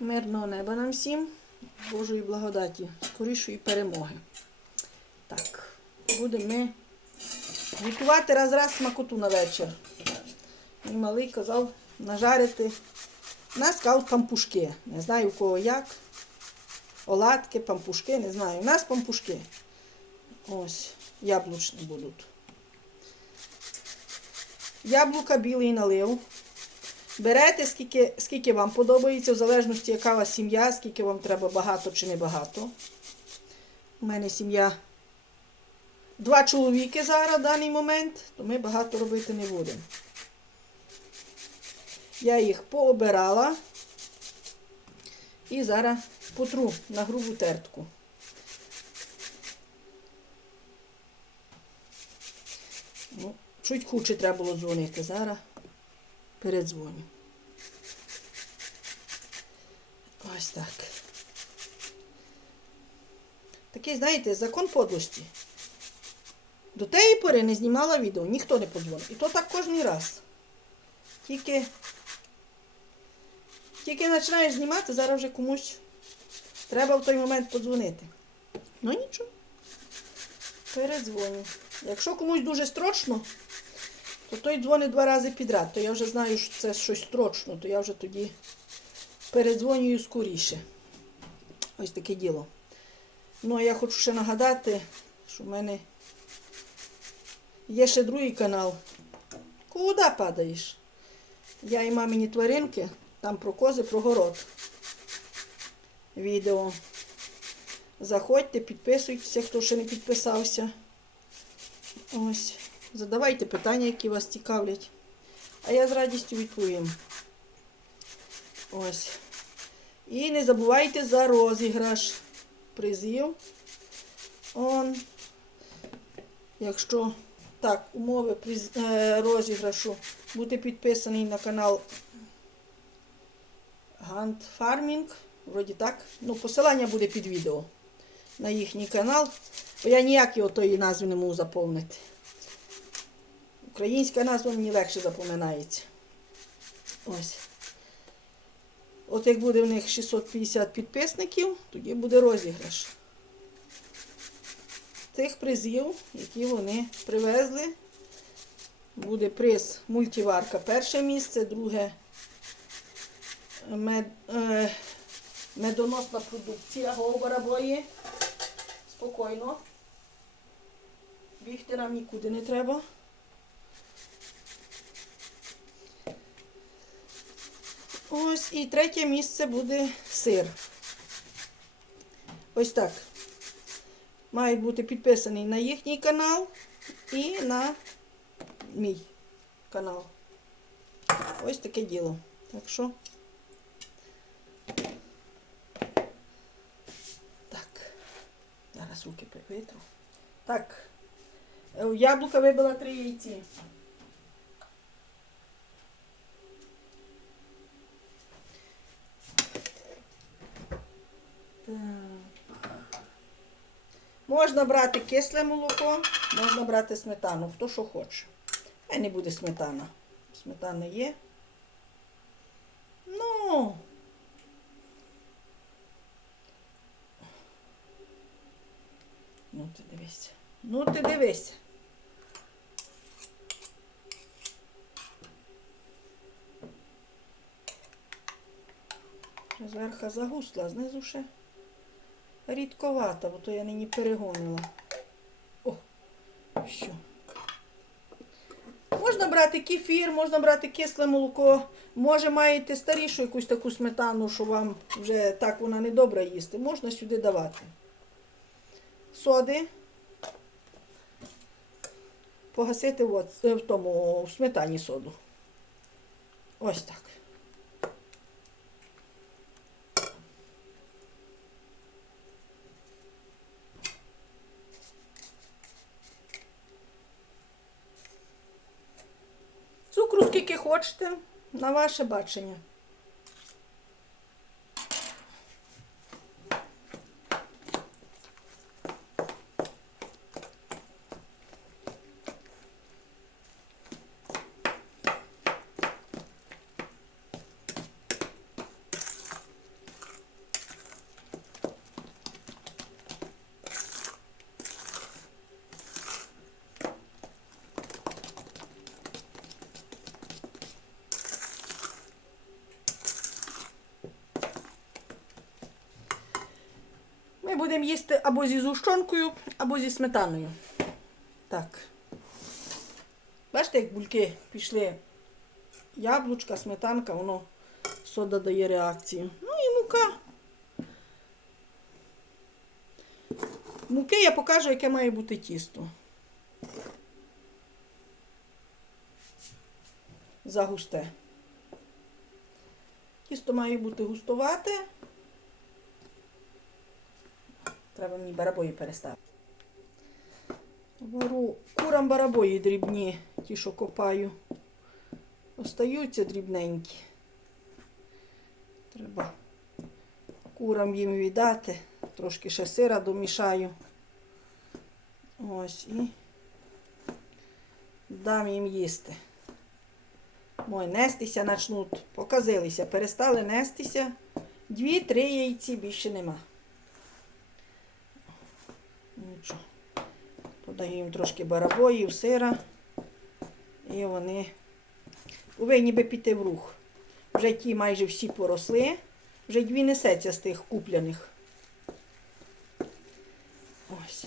Мирного неба нам всім, Божої благодаті, скорішої перемоги. Так, будемо ми готувати раз-раз смакоту на вечір. Мій малий казав нажарити. Нас кажуть пампушки. Не знаю у кого як. Оладки, пампушки, не знаю. У нас пампушки. Ось, яблучні будуть. Яблука білий налив. Берете, скільки, скільки вам подобається, в залежності, яка у вас сім'я, скільки вам треба багато чи не багато. У мене сім'я два чоловіки зараз в даний момент, то ми багато робити не будемо. Я їх пообирала і зараз потру на грубу тертку. Ну, чуть хуче треба було дзвонити. Зараз передзвоню. Ось так. Такий, знаєте, закон подлості. До тієї пори не знімала відео, ніхто не подзвонив. І то так кожен раз. Тільки, тільки починаєш знімати, зараз вже комусь треба в той момент подзвонити. Ну нічого. Передзвоню. Якщо комусь дуже строчно, то той дзвонить два рази підряд. То я вже знаю, що це щось строчно, то я вже тоді передзвонюю скоріше. Ось таке діло. Ну, а я хочу ще нагадати, що в мене є ще другий канал. Куди падаєш? Я і мамині тваринки, там про кози, про город. Відео. Заходьте, підписуйтеся, хто ще не підписався. Ось. Задавайте питання, які вас цікавлять. А я з радістю відповім. Ось. І не забувайте за розіграш призів. Он. Якщо так, умови приз- е, розіграшу, бути підписаний на канал Gantt Farming. Вроді так. Ну, посилання буде під відео на їхній канал. Бо я ніякі отої назви не можу заповнити. Українська назва мені легше запоминається. Ось. От як буде в них 650 підписників, тоді буде розіграш тих призів, які вони привезли. Буде приз мультиварка перше місце, друге мед, е, медоносна продукція Голбарабої. Спокійно. Бігти нам нікуди не треба. Ось і третє місце буде сир. Ось так. Мають бути підписаний на їхній канал і на мій канал. Ось таке діло. Так що. Так. Зараз руки витру. Так. Е, Яблука вибила три яйці. Можна брати кисле молоко, можна брати сметану, хто що хоче. А не буде сметана. Сметана є. Ну. Ну ти дивись. Ну ти дивись. Зверха загусла, знизу ще рідковата, бо то я нині перегонила. О, що. Можна брати кефір, можна брати кисле молоко. Може, маєте старішу якусь таку сметану, що вам вже так вона не добра їсти. Можна сюди давати. Соди. Погасити в, е, тому в сметані соду. Ось так. Цукру скільки хочете, на ваше бачення. Будемо їсти або зі зущенкою, або зі сметаною. Так. Бачите, як бульки пішли. Яблучка, сметанка, воно сода дає реакцію. Ну і мука. Муки я покажу, яке має бути тісто. Загусте. Тісто має бути густовате. Треба мені барабої переставити. Вару курам барабої дрібні, ті, що копаю. Остаються дрібненькі. Треба курам їм віддати. Трошки ще сира домішаю. Ось і дам їм їсти. Ой, нестися начнуть. Показилися, перестали нестися. Дві-три яйці більше нема. Нічого. Подаю їм трошки барабоїв, сира. І вони повинні би піти в рух. Вже ті майже всі поросли. Вже дві несеться з тих купляних. Ось.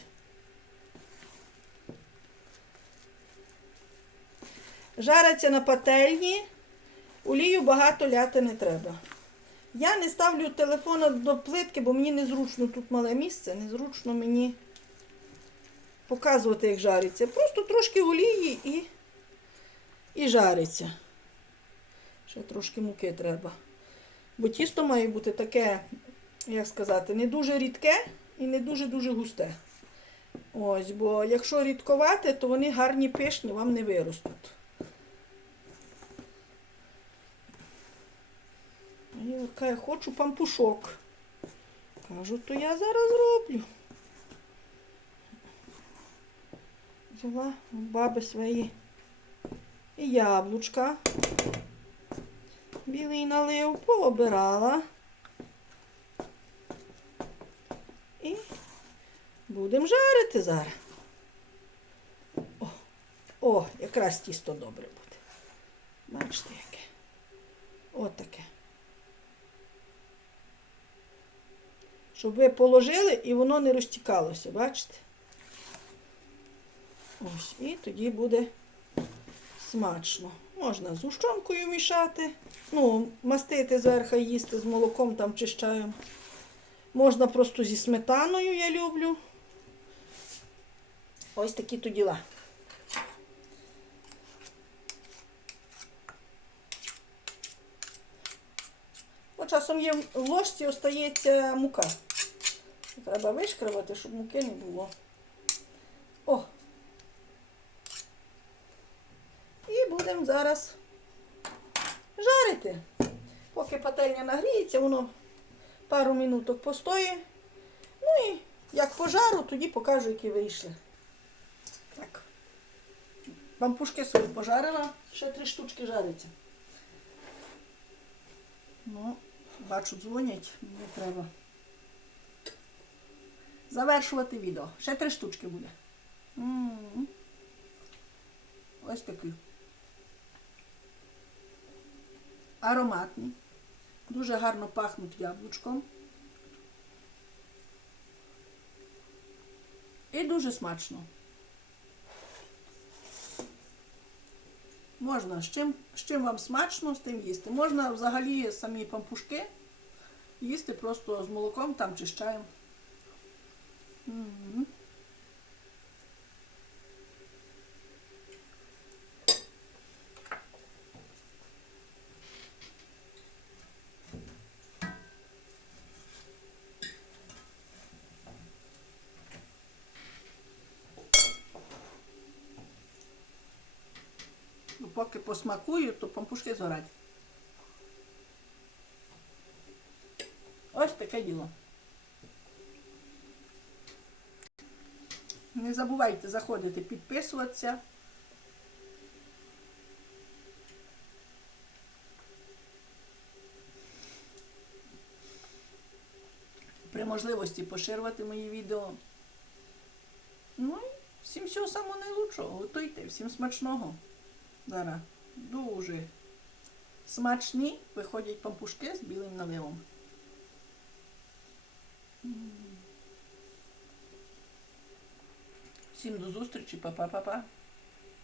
Жариться на пательні. Олію багато ляти не треба. Я не ставлю телефон до плитки, бо мені незручно тут мале місце, незручно мені показувати, як жариться. Просто трошки олії і, і жариться. Ще трошки муки треба. Бо тісто має бути таке, як сказати, не дуже рідке і не дуже-дуже густе. Ось, бо якщо рідковати, то вони гарні пишні, вам не виростуть. Каже, хочу пампушок. Кажу, то я зараз роблю. Взяла в баби свої яблучка. Білий налив, пообирала. І будемо жарити зараз. О, о, якраз тісто добре буде. Бачите, яке. Отаке. Щоб ви положили і воно не розтікалося, бачите? Ось, і тоді буде смачно. Можна з ущонкою мішати. Ну, мастити зверху їсти з молоком там чи з чаєм. Можна просто зі сметаною, я люблю. Ось такі то діла. Бо часом є в ложці остається мука. Треба вишкривати, щоб муки не було. О! І зараз жарити. Поки пательня нагріється, воно пару минуток постоїть. Ну і як пожару, тоді покажу, які вийшли. Так. Пампушки свої пожарила, ще три штучки жариться. Ну, бачу, дзвонять, мені треба завершувати відео. Ще три штучки буде. М. Ось такий. Ароматні. Дуже гарно пахнуть яблучком. І дуже смачно. Можна з чим, з чим вам смачно, з тим їсти. Можна взагалі самі пампушки їсти просто з молоком там чи з чаєм. М. поки посмакую, то пампушки згорять. Ось таке діло. Не забувайте заходити, підписуватися. При можливості поширювати мої відео. Ну і всім всього самого найлучшого. Готуйте, всім смачного. Зараз дуже смачні виходять пампушки з білим наливом. Всім до зустрічі, па-па-па-па.